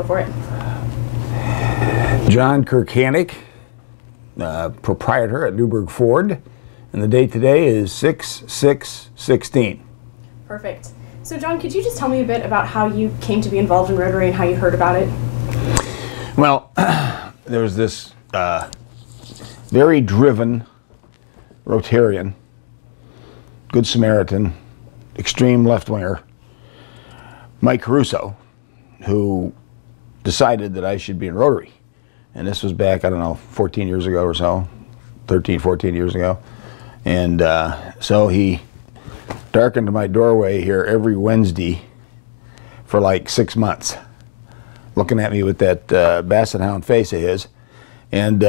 Go for it. John Kerekanich, proprietor at Newburgh Ford, and the date today is 6/6/16. Perfect. So John, could you just tell me a bit about how you came to be involved in Rotary and how you heard about it? Well, there was this very driven Rotarian, Good Samaritan, extreme left-winger, Mike Caruso, who decided that I should be in Rotary. And this was back, I don't know, 14 years ago or so, 13, 14 years ago. And so he darkened my doorway here every Wednesday for like 6 months, looking at me with that basset hound face of his and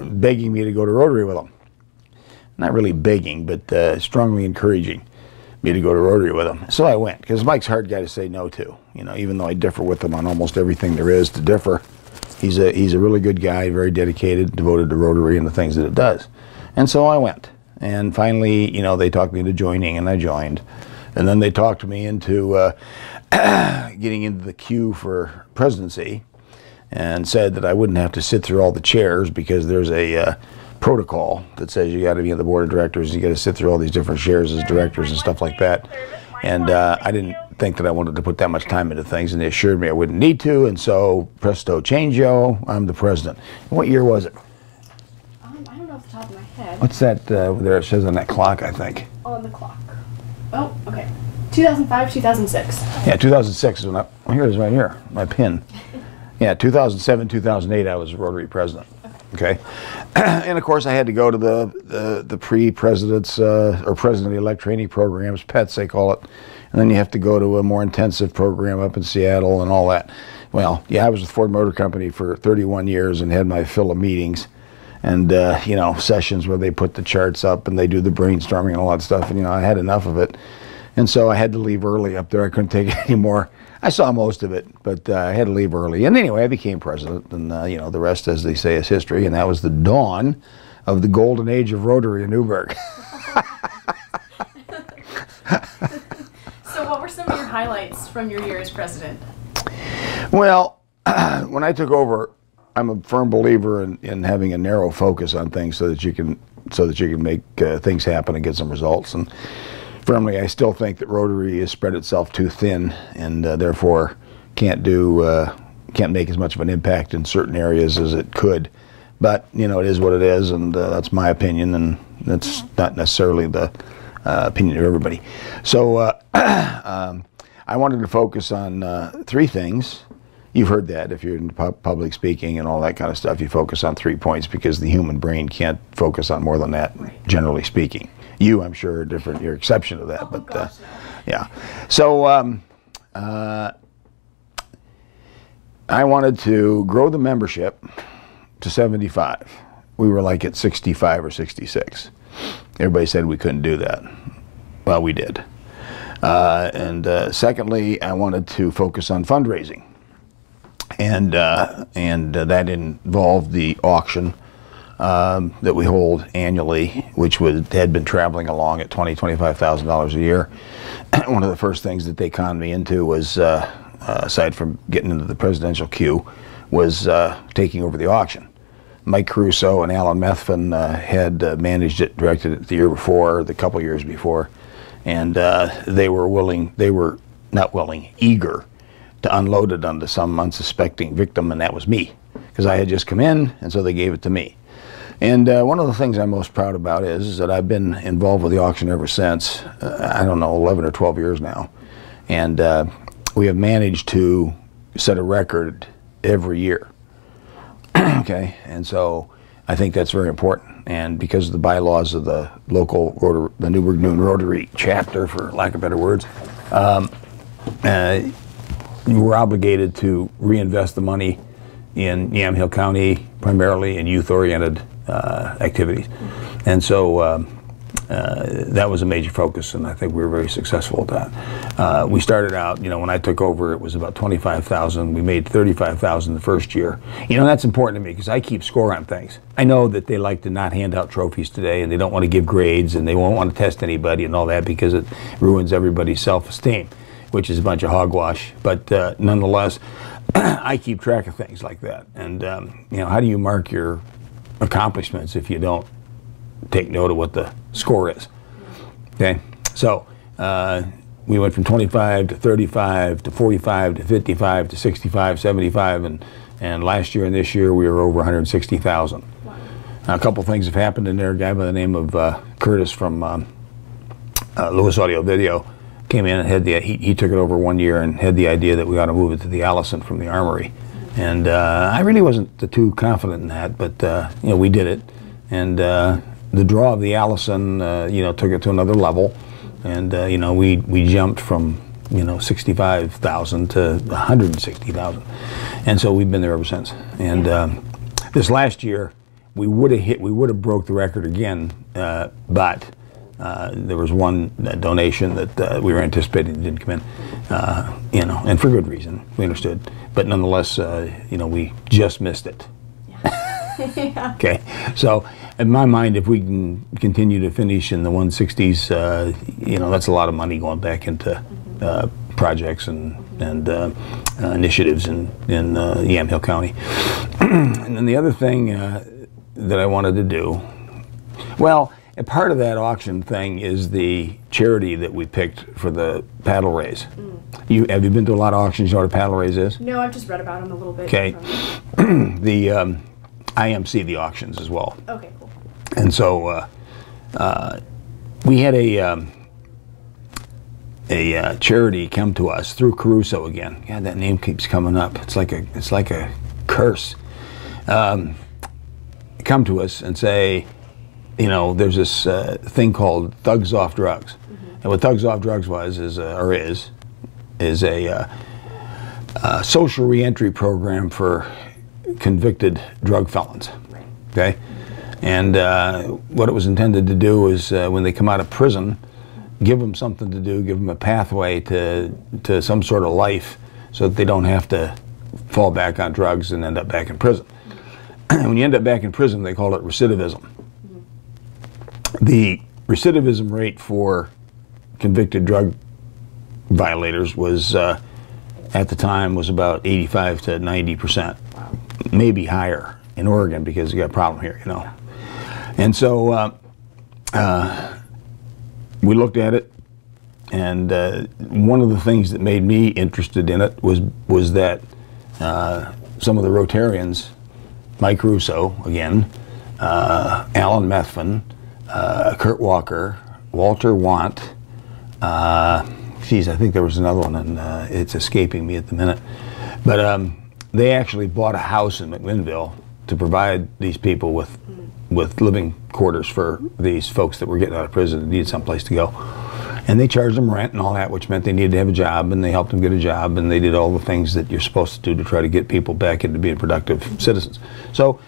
begging me to go to Rotary with him. Not really begging, but strongly encouraging me to go to Rotary with him. So I went, because Mike's a hard guy to say no to. You know, even though I differ with him on almost everything there is to differ, he's a really good guy, very dedicated, devoted to Rotary and the things that it does. And so I went. And finally, you know, they talked me into joining, and I joined. And then they talked me into getting into the queue for presidency, and said that I wouldn't have to sit through all the chairs because there's a protocol that says you got to be on the board of directors, you got to sit through all these different chairs as directors and stuff like that. And I didn't think that I wanted to put that much time into things, and they assured me I wouldn't need to, and so presto changeo, I'm the president. What year was it? I don't know off the top of my head. What's that there it says on that clock, I think? On the clock. Oh, okay. 2005, 2006. Yeah, 2006 is when I, oh, here it is right here, my pin. Yeah, 2007, 2008, I was Rotary president. Okay, and of course I had to go to the pre-president's or president-elect training programs, PETs they call it, and then you have to go to a more intensive program up in Seattle and all that. Well, yeah, I was with Ford Motor Company for 31 years and had my fill of meetings, and you know, sessions where they put the charts up and they do the brainstorming and all that stuff, and you know, I had enough of it, and so I had to leave early up there. I couldn't take it anymore. I saw most of it, but I had to leave early. And anyway, I became president, and you know, the rest, as they say, is history. And that was the dawn of the golden age of Rotary in Newburgh. So what were some of your highlights from your year as president? Well, when I took over, I'm a firm believer in having a narrow focus on things so that you can make things happen and get some results. And firmly, I still think that Rotary has spread itself too thin, and therefore can't make as much of an impact in certain areas as it could. But you know, it is what it is, and that's my opinion, and that's not necessarily the opinion of everybody. So I wanted to focus on 3 things. You've heard that if you're in public speaking and all that kind of stuff, you focus on 3 points because the human brain can't focus on more than that, generally speaking. You, I'm sure, are different. You're an exception to that, oh, but gosh, no. yeah. So I wanted to grow the membership to 75. We were like at 65 or 66. Everybody said we couldn't do that. Well, we did. And secondly, I wanted to focus on fundraising, and that involved the auction that we hold annually, which had been traveling along at $25,000 a year. One of the first things that they conned me into was, aside from getting into the presidential queue, was taking over the auction. Mike Caruso and Alan Methvin had managed it, directed it the year before, the couple years before, and they were eager to unload it onto some unsuspecting victim, and that was me, because I had just come in, and so they gave it to me. And one of the things I'm most proud about is that I've been involved with the auction ever since, I don't know, 11 or 12 years now. And we have managed to set a record every year. Okay, and so I think that's very important. And because of the bylaws of the local Rotary, the Newburgh Noon Rotary chapter, for lack of better words, we're obligated to reinvest the money in Yamhill County, primarily in youth-oriented activities. And so that was a major focus, and I think we were very successful at that. We started out, you know, when I took over, it was about $25,000. We made $35,000 the first year. You know, that's important to me because I keep score on things. I know that they like to not hand out trophies today, and they don't want to give grades, and they won't want to test anybody and all that because it ruins everybody's self-esteem, which is a bunch of hogwash. But nonetheless, I keep track of things like that. And, you know, how do you mark your accomplishments if you don't take note of what the score is? Okay, so we went from 25 to 35 to 45 to 55 to 65, 75, and last year and this year we were over 160,000. Wow. A couple things have happened in there. A guy by the name of Curtis from Lewis Audio Video came in and had he took it over 1 year and had the idea that we ought to move it to the Allison from the Armory. And I really wasn't too confident in that, but you know, we did it. And the draw of the Allison, you know, took it to another level. And you know, we jumped from, you know, 65,000 to 160,000, and so we've been there ever since. And this last year, we would have broke the record again, but there was one donation that we were anticipating that didn't come in, you know, and for good reason. We understood, but nonetheless, you know, we just missed it. Yeah. Okay, so in my mind, if we can continue to finish in the 160s, you know, that's a lot of money going back into projects and initiatives in Yamhill County. And then the other thing that I wanted to do, well, a part of that auction thing is the charity that we picked for the paddle raise. Have you been to a lot of auctions? You know what a paddle raise is? No, I've just read about them a little bit. Okay. The I MC the auctions as well. Okay, cool. And so we had a charity come to us through Caruso again. Yeah, that name keeps coming up. It's like a curse. Come to us and say, you know, there's this thing called Thugs Off Drugs. Mm-hmm. And what Thugs Off Drugs is a social reentry program for convicted drug felons. Right. Okay? And what it was intended to do is when they come out of prison, give them something to do, give them a pathway to some sort of life so that they don't have to fall back on drugs and end up back in prison. When you end up back in prison, they call it recidivism. Mm-hmm. The recidivism rate for convicted drug violators was, at the time, was about 85 to 90%. Wow. Maybe higher in Oregon because you got a problem here, you know. And so we looked at it, and one of the things that made me interested in it was that some of the Rotarians, Mike Russo again, Alan Methvin, Kurt Walker, Walter Want, geez, I think there was another one, and it's escaping me at the minute. But they actually bought a house in McMinnville to provide these people with living quarters for these folks that were getting out of prison and needed someplace to go. And they charged them rent and all that, which meant they needed to have a job, and they helped them get a job, and they did all the things that you're supposed to do to try to get people back into being productive citizens. So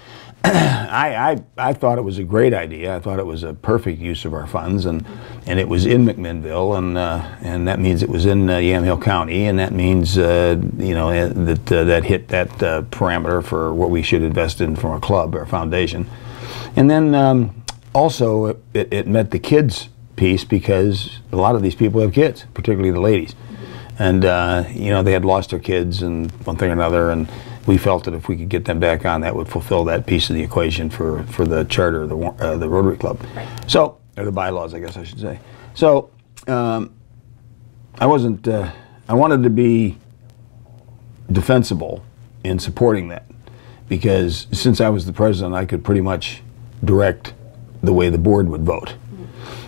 I thought it was a great idea. I thought it was a perfect use of our funds, and it was in McMinnville, and that means it was in Yamhill County, and that means you know, that hit that parameter for what we should invest in from a club or a foundation. And then also it met the kids piece, because a lot of these people have kids, particularly the ladies, and you know, they had lost their kids and one thing or another, and we felt that if we could get them back on, that would fulfill that piece of the equation for the charter of the Rotary Club. Right. So, or the bylaws, I guess I should say. So I wanted to be defensible in supporting that, because since I was the president, I could pretty much direct the way the board would vote.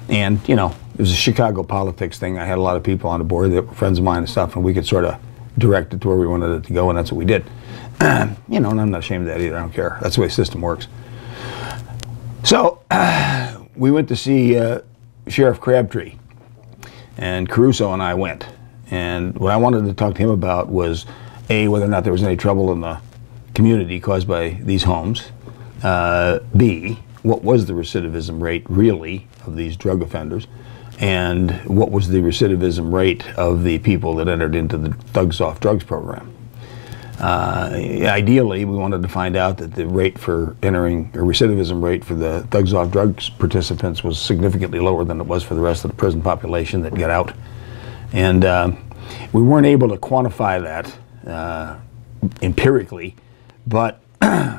And, you know, it was a Chicago politics thing. I had a lot of people on the board that were friends of mine and stuff, and we could sort of direct it to where we wanted it to go, and that's what we did. You know, and I'm not ashamed of that either. I don't care. That's the way the system works. So we went to see Sheriff Crabtree, and Caruso and I went. And what I wanted to talk to him about was, A, whether or not there was any trouble in the community caused by these homes. B, what was the recidivism rate really of these drug offenders, and what was the recidivism rate of the people that entered into the Thugs Off Drugs program. Ideally, we wanted to find out that the rate for entering, or recidivism rate for the Thugs Off Drugs participants was significantly lower than it was for the rest of the prison population that got out. And we weren't able to quantify that empirically, but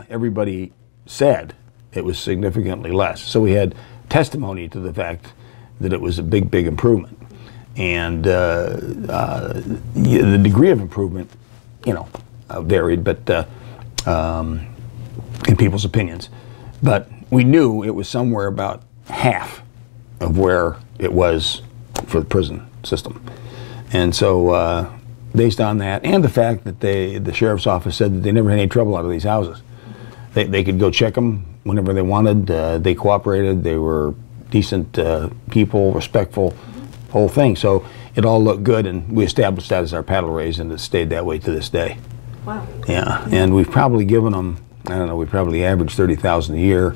everybody said it was significantly less. So we had testimony to the fact that it was a big, big improvement. And the degree of improvement, varied, but in people's opinions. But we knew it was somewhere about half of where it was for the prison system. And so based on that, and the fact that the sheriff's office said that they never had any trouble out of these houses. They could go check them whenever they wanted. They cooperated. They were decent people, respectful, whole thing. So it all looked good, and we established that as our paddle raise, and it stayed that way to this day. Wow. Yeah, and we've probably given them, I don't know, we probably average $30,000 a year.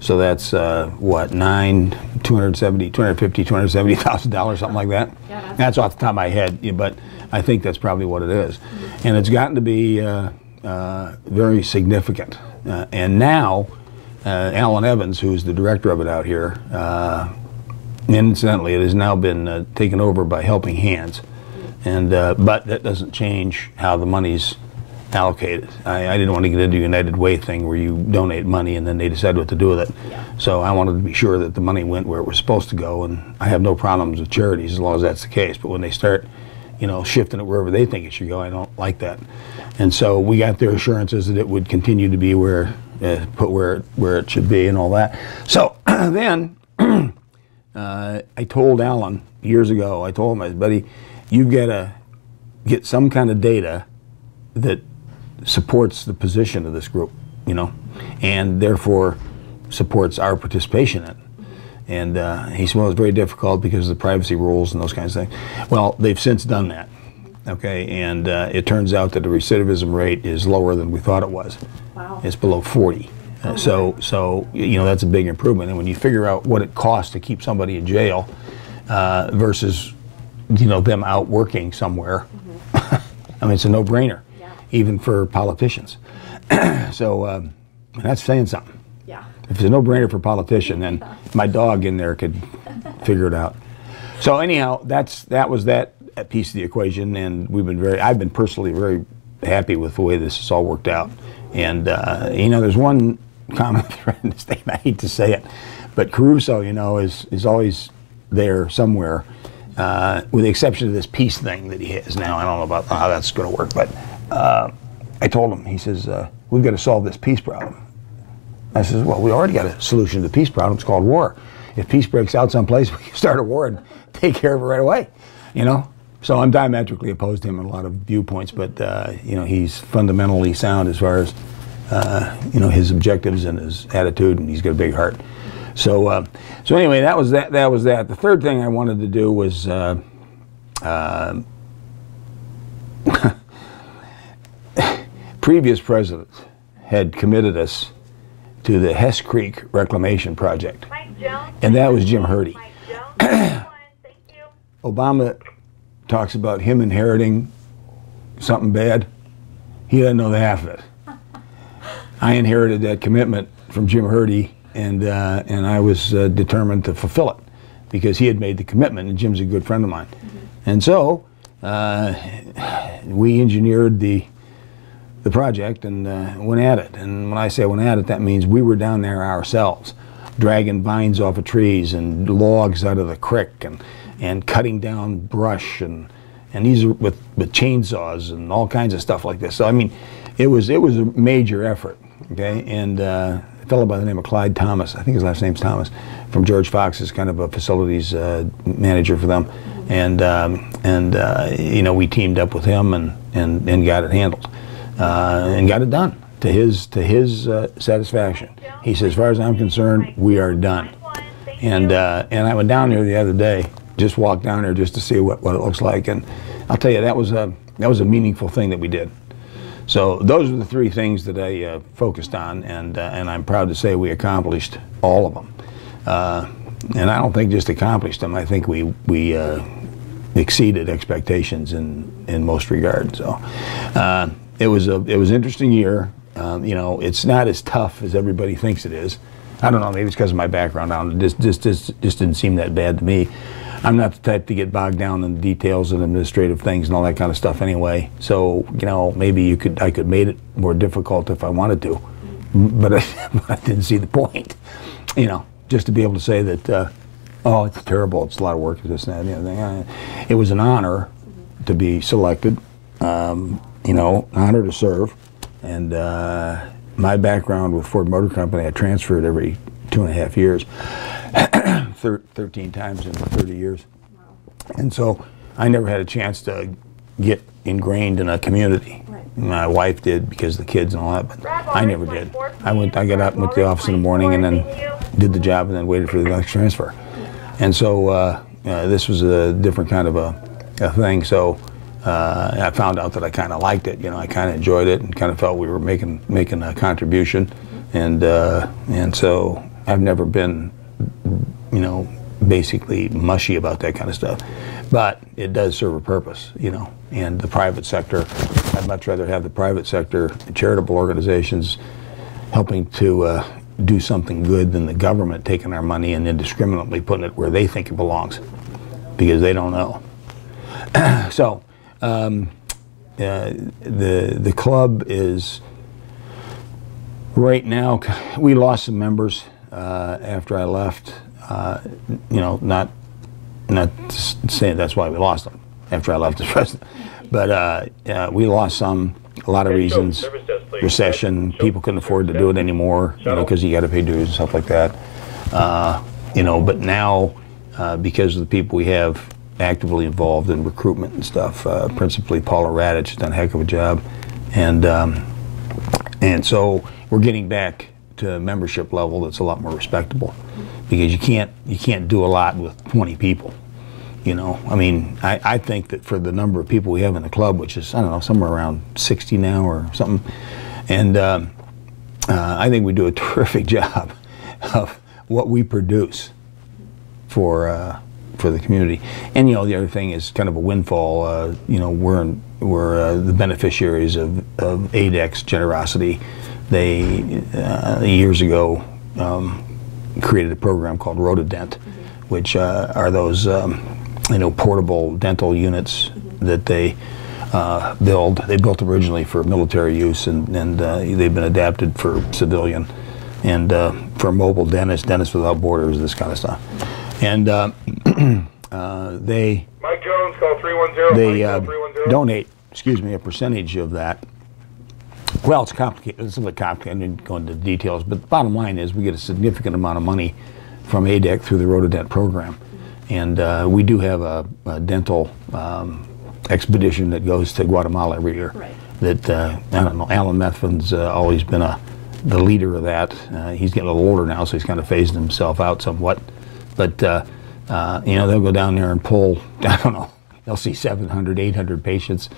So that's what, $270,000, something like that. Yeah, that's off the top of my head, but I think that's probably what it is. And it's gotten to be very significant. And now, Alan Evans, who's the director of it out here, incidentally, it has now been taken over by Helping Hands. And but that doesn't change how the money's allocated. I didn't want to get into a United Way thing where you donate money and then they decide what to do with it. Yeah. So I wanted to be sure that the money went where it was supposed to go, and I have no problems with charities as long as that's the case. But when they start, shifting it wherever they think it should go, I don't like that. And so we got their assurances that it would continue to be put where it should be and all that. So then I told Alan years ago, I told him, I said, buddy, you gotta get some kind of data that supports the position of this group, and therefore supports our participation in it. And he said, well, it's very difficult because of the privacy rules and those kinds of things. Well, they've since done that, okay? And it turns out that the recidivism rate is lower than we thought it was. Wow. It's below 40. So that's a big improvement. And when you figure out what it costs to keep somebody in jail versus, them out working somewhere, I mean, it's a no-brainer. Even for politicians. So that's saying something. Yeah. If it's a no-brainer for a politician, then my dog in there could figure it out. So anyhow, that was that piece of the equation, and I've been personally very happy with the way this has all worked out. And there's one common thread in this thing, I hate to say it, but Caruso, is always there somewhere, with the exception of this peace thing that he has now. I don't know about how that's going to work, but I told him, he says, we've got to solve this peace problem. I says, well, we already got a solution to the peace problem. It's called war. If peace breaks out someplace, we can start a war and take care of it right away, So I'm diametrically opposed to him in a lot of viewpoints, but, he's fundamentally sound as far as, his objectives and his attitude, and he's got a big heart. So anyway, that was that. The third thing I wanted to do was previous presidents had committed us to the Hess Creek Reclamation Project, and that was Jim Hurdy. Obama talks about him inheriting something bad. He doesn't know the half of it. I inherited that commitment from Jim Hurdy, and I was determined to fulfill it because he had made the commitment, and Jim's a good friend of mine. And so we engineered the project and went at it. And when I say went at it, that means we were down there ourselves, dragging vines off of trees and logs out of the creek and cutting down brush and these are with chainsaws and all kinds of stuff like this. So I mean, it was a major effort, okay? And a fellow by the name of Clyde Thomas, I think his last name's Thomas, from George Fox, is kind of a facilities manager for them. And we teamed up with him and got it handled. And got it done to his satisfaction. He says, as far as I'm concerned, we are done. And I went down there the other day, just walked down there just to see what it looks like, and I'll tell you, that was a meaningful thing that we did. So those are the three things that I focused on, and I'm proud to say we accomplished all of them. And I don't think just accomplished them. I think we exceeded expectations in most regards. So. It was an interesting year. It's not as tough as everybody thinks it is. I don't know, maybe it's because of my background. It just didn't seem that bad to me. I'm not the type to get bogged down in the details and administrative things and all that kind of stuff anyway. So, you know, maybe I could made it more difficult if I wanted to, but I didn't see the point. You know, just to be able to say that, oh, it's terrible, it's a lot of work, this and that, and the other thing. It was an honor to be selected, you know, an honor to serve, and my background with Ford Motor Company, I transferred every 2.5 years. 13 times in 30 years. Wow. And so I never had a chance to get ingrained in a community. Right. My wife did because of the kids and all that, but I never did. I got up and went to the office in the morning and then did the job and then waited for the next transfer. And so this was a different kind of a thing. So I found out that I kind of liked it. You know, I kind of enjoyed it and kind of felt we were making a contribution. And so I've never been, you know, basically mushy about that kind of stuff. But it does serve a purpose, you know, and the private sector, I'd much rather have the private sector, charitable organizations helping to do something good than the government taking our money and indiscriminately putting it where they think it belongs, because they don't know. So the club is, right now, we lost some members after I left. You know, not saying that's why we lost them after I left as president, but we lost some, a lot of reasons. Recession, people couldn't afford to do it anymore, you know, because you got to pay dues and stuff like that. You know, but now, because of the people we have actively involved in recruitment and stuff, principally Paula Radich has done a heck of a job, and so we're getting back to a membership level that's a lot more respectable, because you can't do a lot with 20 people. You know, I mean, I think that for the number of people we have in the club, which is, I don't know, somewhere around 60 now or something, and I think we do a terrific job of what we produce for the community. And you know, the other thing is kind of a windfall. You know, we're the beneficiaries of ADEC's generosity. They years ago created a program called Rotodent, which are those you know, portable dental units that they build. They built originally for military use, and they've been adapted for civilian, and for mobile dentists, Dentists Without Borders, this kind of stuff. And they Mike Jones, call 310. They donate, excuse me, a percentage of that. Well, it's complicated. It's a little complicated. I didn't go into details, but the bottom line is we get a significant amount of money from ADEC through the Rotodent program. And we do have a dental expedition that goes to Guatemala every year. Right. That, I don't know, Alan Methvin's always been the leader of that. He's getting a little older now, so he's kind of phasing himself out somewhat. But, you know, they'll go down there and pull, I don't know, they'll see 700, 800 patients.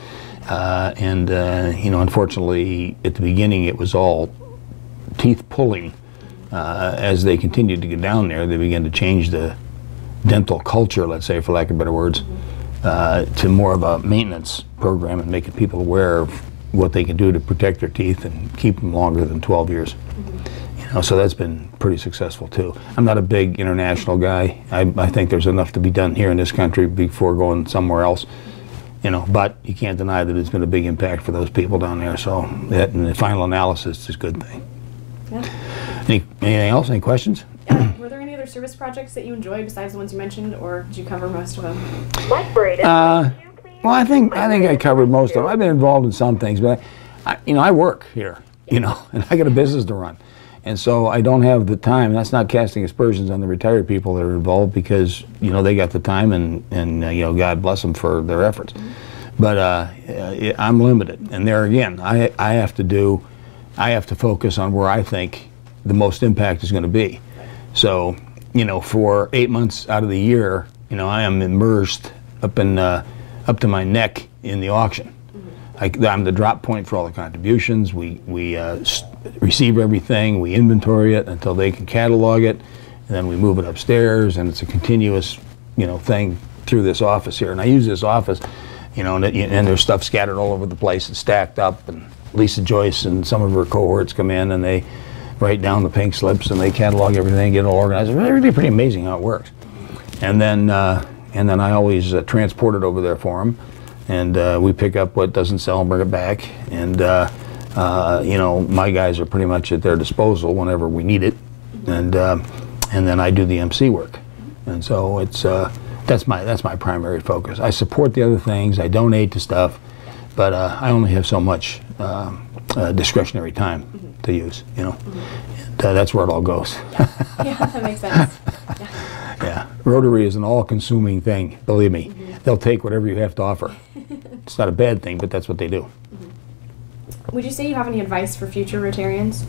And, you know, unfortunately, at the beginning, it was all teeth pulling. As they continued to get down there, they began to change the dental culture, let's say, for lack of better words, to more of a maintenance program and making people aware of what they can do to protect their teeth and keep them longer than 12 years. You know, so that's been pretty successful too. I'm not a big international guy. I think there's enough to be done here in this country before going somewhere else. You know, but you can't deny that it's been a big impact for those people down there. So that, in the final analysis, is a good thing. Yeah. Anything else? Any questions? Were there any other service projects that you enjoyed besides the ones you mentioned, or did you cover most of them? Well, I think I covered most of them. I've been involved in some things, but you know, I work here, you know, and I got a business to run, and so I don't have the time. That's not casting aspersions on the retired people that are involved, because you know they got the time, and you know, God bless them for their efforts. But I'm limited, and there again, I have to focus on where I think the most impact is going to be. So, you know, for 8 months out of the year, you know, I am immersed up to my neck in the auction. I'm the drop point for all the contributions. We receive everything, we inventory it until they can catalog it, and then we move it upstairs, and it's a continuous, you know, thing through this office here. And I use this office, you know, and there's stuff scattered all over the place and stacked up, and Lisa Joyce and some of her cohorts come in and they write down the pink slips and they catalog everything, get it all organized. It's really pretty amazing how it works. And then and then I always transport it over there for them, and we pick up what doesn't sell and bring it back, and you know, my guys are pretty much at their disposal whenever we need it, and then I do the MC work, and so it's that's my primary focus. I support the other things, I donate to stuff, but I only have so much discretionary time to use, you know. And, that's where it all goes. Yeah, that makes sense. Yeah. Yeah, Rotary is an all-consuming thing, believe me. They'll take whatever you have to offer. It's not a bad thing, but that's what they do. Would you say you have any advice for future Rotarians?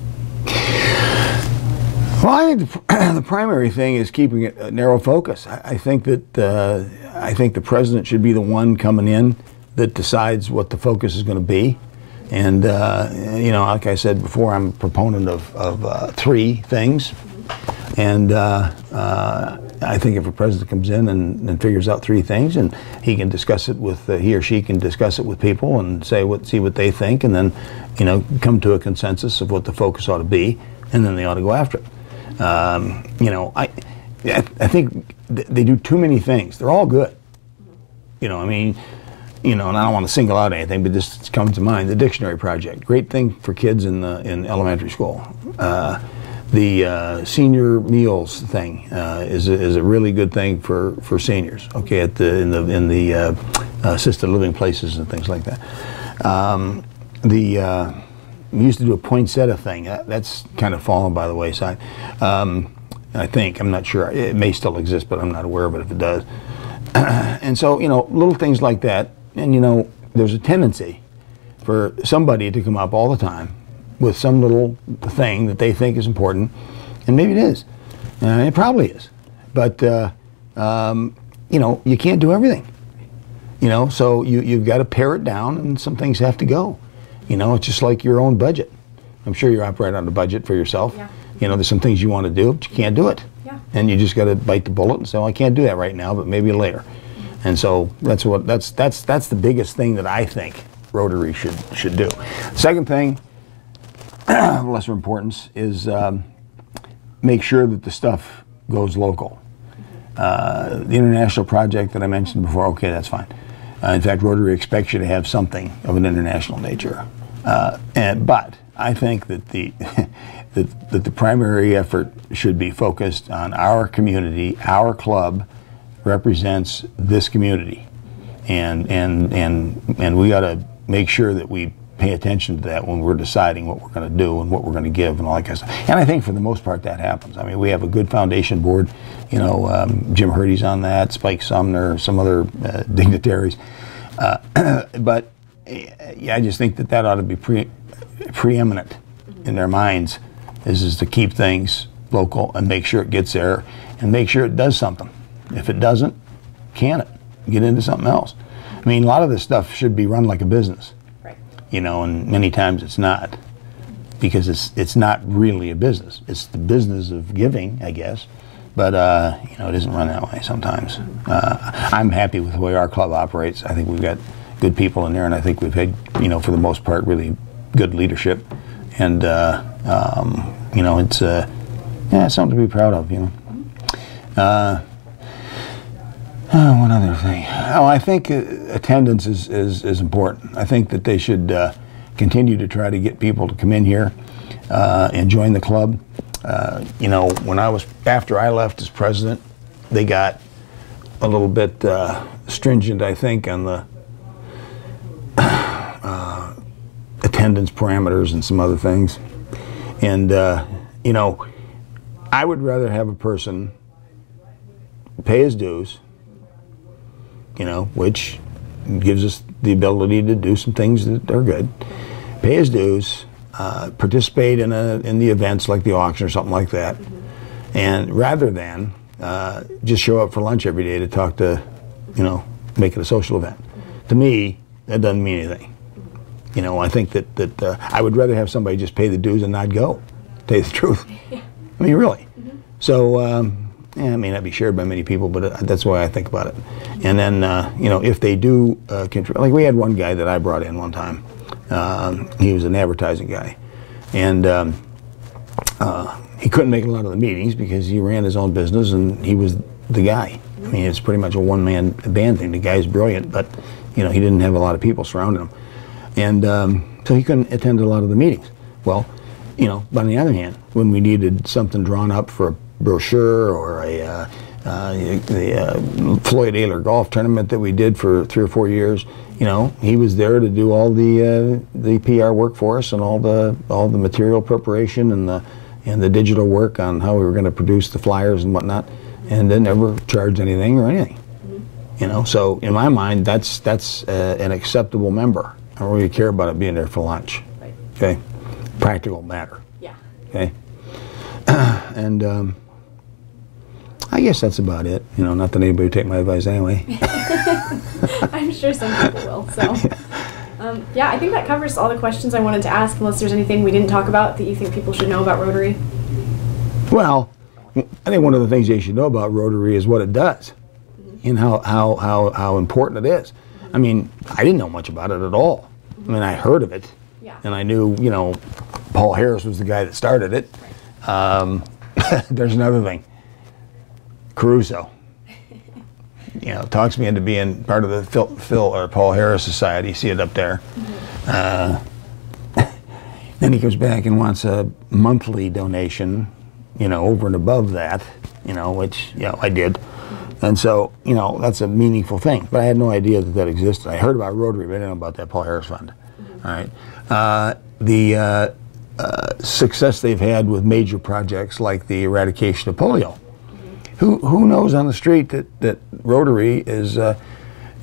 Well, I think the primary thing is keeping it a narrow focus. I think that I think the president should be the one coming in that decides what the focus is going to be. And you know, like I said before, I'm a proponent of 3 things. And I think if a president comes in and figures out 3 things, and he can discuss it with, he or she can discuss it with people and see what they think, and then, you know, come to a consensus of what the focus ought to be, and then they ought to go after it. You know, I think they do too many things. They're all good. You know, I mean, you know, and I don't want to single out anything, but this comes to mind. The dictionary project, great thing for kids in elementary school. The senior meals thing is a really good thing for seniors. Okay, in the assisted living places and things like that. We used to do a poinsettia thing. That's kind of fallen by the wayside. I think, I'm not sure. It may still exist, but I'm not aware of it if it does. And so, you know, little things like that. And, you know, there's a tendency for somebody to come up all the time with some little thing that they think is important, and maybe it is. It probably is. But, you know, you can't do everything. You know, so you've got to pare it down, and some things have to go. You know, it's just like your own budget. I'm sure you operate on a budget for yourself. Yeah. You know, there's some things you want to do, but you can't do it. Yeah. And you just got to bite the bullet and say, well, I can't do that right now, but maybe later. And so that's the biggest thing that I think Rotary should do. Second thing, of lesser importance, is make sure that the stuff goes local. The international project that I mentioned before, okay, that's fine. In fact, Rotary expects you to have something of an international nature. But I think that the primary effort should be focused on our community. Our club represents this community, and we got to make sure that we pay attention to that when we're deciding what we're going to do and what we're going to give and all that kind of stuff. And I think for the most part that happens. I mean, we have a good foundation board. You know, Jim Hurdy's on that, Spike Sumner, some other dignitaries. But yeah, I just think that ought to be preeminent in their minds, is to keep things local and make sure it gets there and make sure it does something. If it doesn't, can it? Get into something else. I mean, a lot of this stuff should be run like a business. Right. You know, and many times it's not, because it's not really a business. It's the business of giving, I guess. But, you know, it isn't run that way sometimes. I'm happy with the way our club operates. I think we've got good people in there, and I think we've had, you know, for the most part, really good leadership. And, you know, it's something to be proud of, you know. One other thing. Oh, I think attendance is important. I think that they should continue to try to get people to come in here and join the club. You know, after I left as president, they got a little bit stringent, I think, on the attendance parameters and some other things. And, you know, I would rather have a person pay his dues, you know, which gives us the ability to do some things that are good. Pay his dues, participate in the events like the auction or something like that, and rather than just show up for lunch every day to talk to, you know, make it a social event. To me, that doesn't mean anything. You know, I think that I would rather have somebody just pay the dues and not go, to tell you the truth. I mean, really. So, yeah, I may not be shared by many people, but that's the way I think about it. And then, you know, if they do contribute, like we had one guy that I brought in one time. He was an advertising guy, and he couldn't make a lot of the meetings because he ran his own business, and he was the guy. I mean, it's pretty much a one-man band thing. The guy's brilliant, but he didn't have a lot of people surrounding him, and so he couldn't attend a lot of the meetings. Well, but on the other hand, when we needed something drawn up for a brochure or the Floyd Ayler golf tournament that we did for 3 or 4 years, he was there to do all the PR work for us and all the material preparation and the digital work on how we were going to produce the flyers and whatnot, and then never charged anything or anything. So in my mind, that's an acceptable member. I don't really care about it being there for lunch. Right. Okay, practical matter. Yeah. Okay, and I guess that's about it. Not that anybody would take my advice anyway. I'm sure some people will. So, yeah, I think that covers all the questions I wanted to ask. Unless there's anything we didn't talk about that you think people should know about Rotary. Well, I think one of the things they should know about Rotary is what it does, and how important it is. I mean, I didn't know much about it at all. I mean, I heard of it, and I knew, Paul Harris was the guy that started it. There's another thing. Caruso, talks me into being part of the Phil or Paul Harris Society. See it up there. Then he comes back and wants a monthly donation, over and above that, which I did. And so, that's a meaningful thing. But I had no idea that existed. I heard about Rotary, but I didn't know about that Paul Harris Fund. All right. The success they've had with major projects like the eradication of polio. Who knows on the street that Rotary is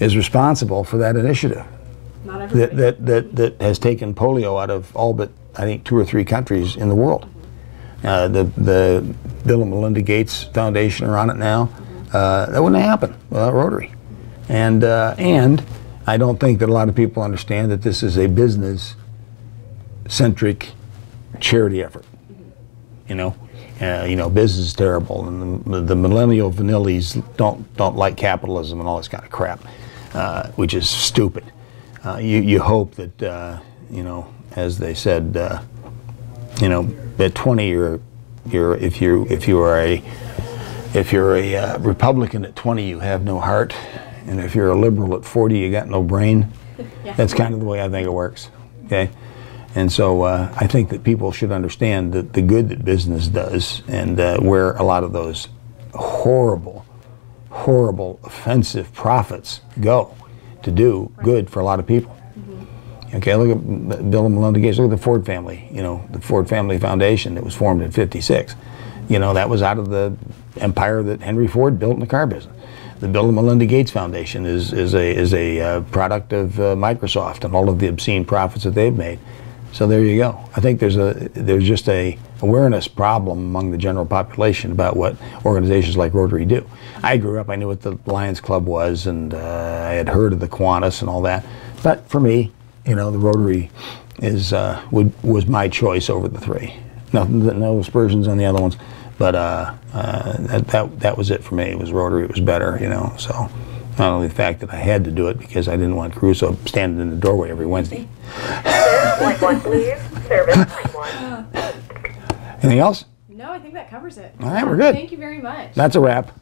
responsible for that initiative? Not everybody. That has taken polio out of all but, I think, 2 or 3 countries in the world. The Bill and Melinda Gates Foundation are on it now. That wouldn't happen without Rotary. And I don't think that a lot of people understand that this is a business-centric charity effort. Business is terrible, and the millennial vanillis don't like capitalism and all this kind of crap, which is stupid. You hope that as they said, at 20 if you're a Republican at 20, you have no heart, and if you're a liberal at 40, you got no brain. Yeah. That's kind of the way I think it works. Okay. And so I think that people should understand that the good that business does, and where a lot of those horrible, offensive profits go to do good for a lot of people. Okay, look at Bill and Melinda Gates. Look at the Ford family. The Ford Family Foundation that was formed in '56. That was out of the empire that Henry Ford built in the car business. The Bill and Melinda Gates Foundation is a product of Microsoft and all of the obscene profits that they've made. So there you go. I think there's just a awareness problem among the general population about what organizations like Rotary do. I grew up, I knew what the Lions Club was, and I had heard of the Kiwanis and all that. But for me, the Rotary was my choice over the 3. No aspersions on the other ones, but that was it for me. It was Rotary. It was better, So not only the fact that I had to do it because I didn't want Caruso standing in the doorway every Wednesday. Line 1, please. Service line 1. Anything else? No, I think that covers it. All right, we're good. Thank you very much. That's a wrap.